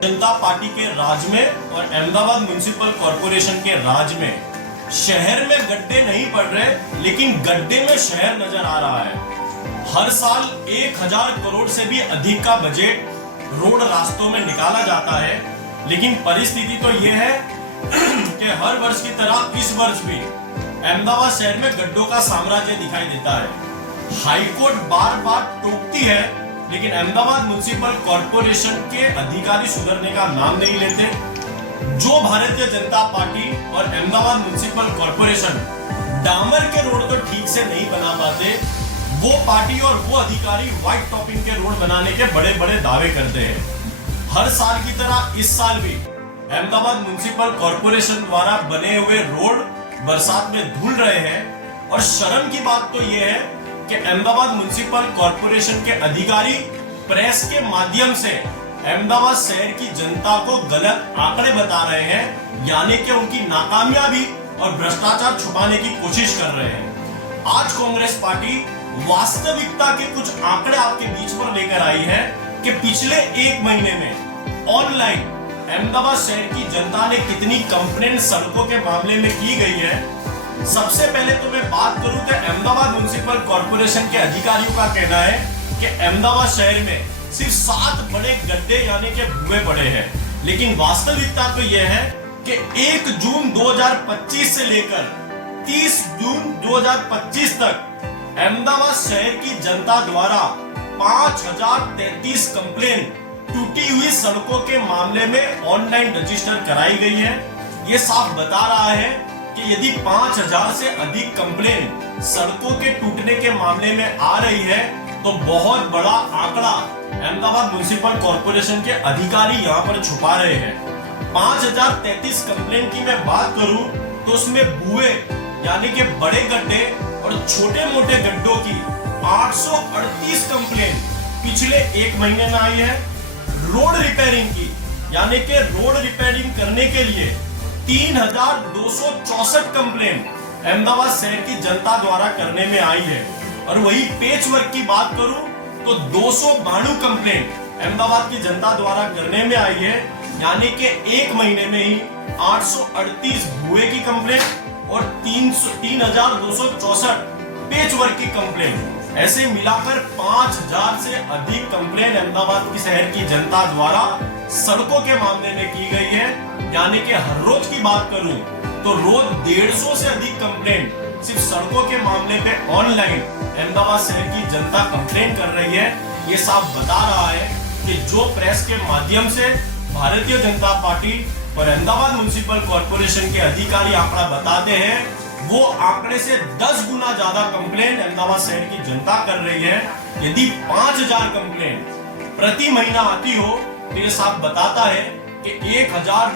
जनता party के राज में और अहमदाबाद म्युनिसिपल कॉर्पोरेशन के राज में शहर में गड्ढे नहीं पड़ रहे, लेकिन गड्ढे में शहर नजर आ रहा है। हर साल 1000 करोड़ से भी अधिक का बजट रोड रास्तों में निकाला जाता है, लेकिन परिस्थिति तो यह है कि हर वर्ष की तरह इस वर्ष भी अहमदाबाद शहर में गड्ढों का साम्राज्य दिखाई देता है। हाईकोर्ट बार बार टोकती है, लेकिन अहमदाबाद म्युनिसिपल कॉर्पोरेशन के अधिकारी सुधरने का नाम नहीं लेते। जो भारतीय जनता पार्टी और अहमदाबाद म्युनिसिपल कॉर्पोरेशन डामर के रोड को ठीक से नहीं बना पाते, वो पार्टी और वो अधिकारी व्हाइट टॉपिंग के रोड बनाने के बड़े बड़े दावे करते हैं। हर साल की तरह इस साल भी अहमदाबाद म्युनिसिपल कॉर्पोरेशन द्वारा बने हुए रोड बरसात में धुल रहे हैं। और शर्म की बात तो यह है कि अहमदाबाद म्युनिसिपल कॉर्पोरेशन के अधिकारी प्रेस के माध्यम से अहमदाबाद शहर की जनता को गलत आंकड़े बता रहे हैं, यानी कि उनकी नाकामयाबी और भ्रष्टाचार छुपाने की कोशिश कर रहे हैं। आज कांग्रेस पार्टी वास्तविकता के कुछ आंकड़े आपके बीच पर लेकर आई है कि पिछले एक महीने में ऑनलाइन अहमदाबाद शहर की जनता ने कितनी कंप्लेंट सड़कों के मामले में की गई है। सबसे पहले तो मैं बात करूं तो अहमदाबाद म्युनिसिपल कॉर्पोरेशन के अधिकारियों का कहना है कि अहमदाबाद शहर में सिर्फ 7 बड़े गड्ढे यानी कि भूए पड़े हैं, लेकिन वास्तविकता तो यह है कि 1 जून 2025 से लेकर 30 जून 2025 तक अहमदाबाद शहर की जनता द्वारा 5033 कंप्लेंट टूटी हुई सड़कों के मामले में ऑनलाइन रजिस्टर कराई गई है। यह साफ बता रहा है कि यदि 5000 से अधिक कंप्लेंट सड़कों के टूटने के मामले में आ रही है, तो बहुत बड़ा आंकड़ा अहमदाबाद म्युनिसिपल कॉर्पोरेशन के अधिकारी यहां पर छुपा रहे हैं। 5033 कंप्लेंट की मैं बात करूं तो उसमें भूए यानी कि बड़े गड्ढे और छोटे मोटे गड्ढों की 838 कंप्लेंट पिछले एक महीने में आई है। रोड रिपेयरिंग की यानी कि रोड रिपेयरिंग करने के लिए 3264 कंप्लेंट अहमदाबाद शहर की जनता द्वारा करने में आई है। और वही पेच वर्क की बात करूं तो 292 कंप्लेंट अहमदाबाद की जनता द्वारा करने में आई है, यानी कि एक महीने में ही 838 भूए की कंप्लेंट और 3264 पेच वर्क की कंप्लेंट, ऐसे मिलाकर 5000 से अधिक कंप्लेंट अहमदाबाद की शहर की जनता द्वारा सड़कों के मामले में की गई है। यानी कि हर रोज की बात करूं तो रोज 150 से अधिक कंप्लेंट सिर्फ सड़कों के मामले पे ऑनलाइन अहमदाबाद शहर की जनता कंप्लेंट कर रही है। ये साफ बता रहा है कि जो प्रेस के माध्यम से भारतीय जनता पार्टी और अहमदाबाद म्युनिसिपल कॉर्पोरेशन के अधिकारी आंकड़ा बताते हैं, वो आंकड़े से 10 गुना ज्यादा कंप्लेंट अहमदाबाद शहर की जनता कर रही है। यदि 5000 कंप्लेंट प्रति महीना आती हो तो ये साफ बताता है कि 1000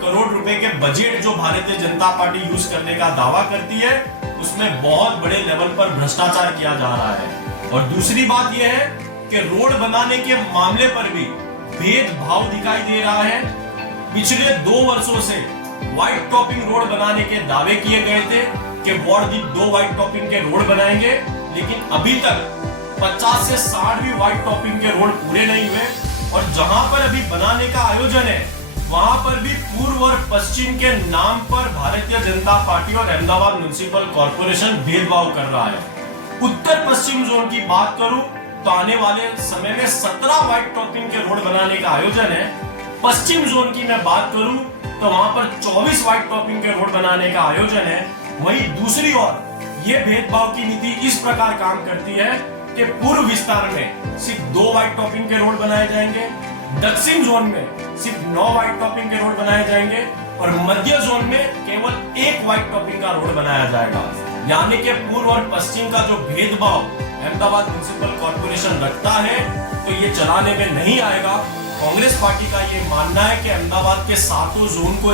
करोड़ रुपए के बजट जो भारतीय जनता पार्टी यूज करने का दावा करती है, उसमें बहुत बड़े लेवल पर भ्रष्टाचार किया जा रहा है। और दूसरी बात यह है कि रोड बनाने के मामले पर भी भेदभाव दिखाई दे रहा है। पिछले 2 वर्षों से व्हाइट टॉपिंग रोड बनाने के दावे किए गए थे कि वार्ड दीप 2 व्हाइट टॉपिंग के रोड बनाएंगे, लेकिन अभी तक 50 से 60 भी व्हाइट टॉपिंग के रोड पूरे नहीं हुए। और जहां पर अभी बनाने का आयोजन है, वहां पर भी पूर्व और पश्चिम के नाम पर भारतीय जनता पार्टी और अहमदाबाद म्युनिसिपल कॉर्पोरेशन भेदभाव कर रहा है। उत्तर पश्चिम जोन की बात करूं तो आने वाले समय में 17 व्हाइट टॉपिंग के रोड बनाने का आयोजन है। पश्चिम जोन की मैं बात करूं तो वहां पर 24 व्हाइट टॉपिंग के रोड बनाने का आयोजन है। वहीं दूसरी ओर यह भेदभाव की नीति इस प्रकार काम करती है कि पूर्व विस्तार में सिर्फ 2 व्हाइट टॉपिंग के रोड बनाए जाएंगे, दक्षिण जोन में सिर्फ 9 व्हाइट टॉपिंग के रोड बनाए जाएंगे और मध्य जोन में केवल 1 व्हाइट टॉपिंग का रोड बनाया जाएगा। यानी कि पूर्व और पश्चिम का जो भेदभाव अहमदाबाद म्युनिसिपल कॉर्पोरेशन रखता है, तो ये चलाने में नहीं आएगा। कांग्रेस पार्टी का ये मानना है कि अहमदाबाद के 7 जोन को